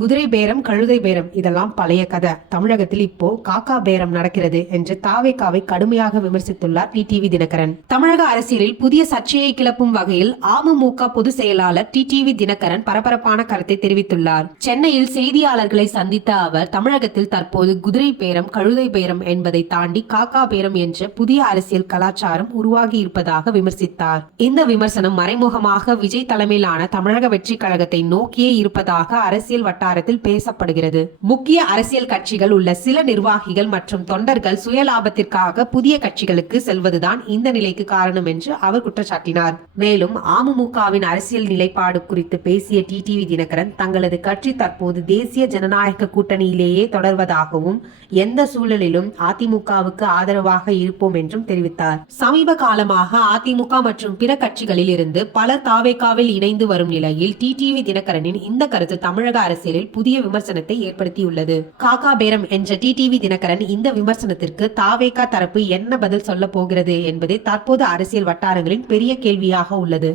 குதிரை பேரம், கழுதை பேரம் இதெல்லாம் பழைய கதை. தமிழகத்தில் இப்போ காக்கா பேரம் நடக்கிறது என்று தாவேகாவை கடுமையாக விமர்சித்துள்ளார் டிடிவி தினகரன். தமிழக அரசியலில் புதிய சர்ச்சையை கிளப்பும் வகையில் அமமுக பொதுச் செயலாளர் டிடிவி தினகரன் பரபரப்பான கருத்தை தெரிவித்துள்ளார். சென்னையில் செய்தியாளர்களை சந்தித்த அவர் தமிழகத்தில் தற்போது குதிரை பேரம், கழுதை பேரம் என்பதை தாண்டி காக்கா பேரம் என்ற புதிய அரசியல் கலாச்சாரம் உருவாகி இருப்பதாக விமர்சித்தார். இந்த விமர்சனம் மறைமுகமாக விஜய் தலைமையிலான தமிழக வெற்றி கழகத்தை நோக்கியே இருப்பதாக அரசியல் வட்டாரத்தில் பேசப்படுகிறது. முக்கிய அரசியல் கட்சிகள் உள்ள சில நிர்வாகிகள் மற்றும் தொண்டர்கள் சுயலாபத்திற்காக புதிய கட்சிகளுக்கு செல்வதுதான் இந்த நிலைக்கு காரணம் என்று அவர் குற்றச்சாட்டினார். மேலும் அமமுகவின் அரசியல் நிலைப்பாடு குறித்து பேசிய டிடிவி தினகரன் தங்களது கட்சி தற்போது தேசிய ஜனநாயக கூட்டணியிலேயே தொடர்வதாகவும் எந்த சூழலிலும் அதிமுகவுக்கு ஆதரவாக இருப்போம் என்றும் தெரிவித்தார். சமீப காலமாக அதிமுக மற்றும் பிற கட்சிகளில் இருந்து பலர் தாவேகாவில் இணைந்து வரும் நிலையில் டிடிவி தினகரனின் இந்த கருத்து தமிழக அரசியலில் புதிய விமர்சனத்தை ஏற்படுத்தியுள்ளது. காக்கா பேரம் என்ற டிடிவி தினகரன் இந்த விமர்சனத்திற்கு தாவேகா தரப்பு என்ன பதில் சொல்ல போகிறது என்பதே தற்போது அரசியல் வட்டாரங்களின் பெரிய கேள்வியாக உள்ளது.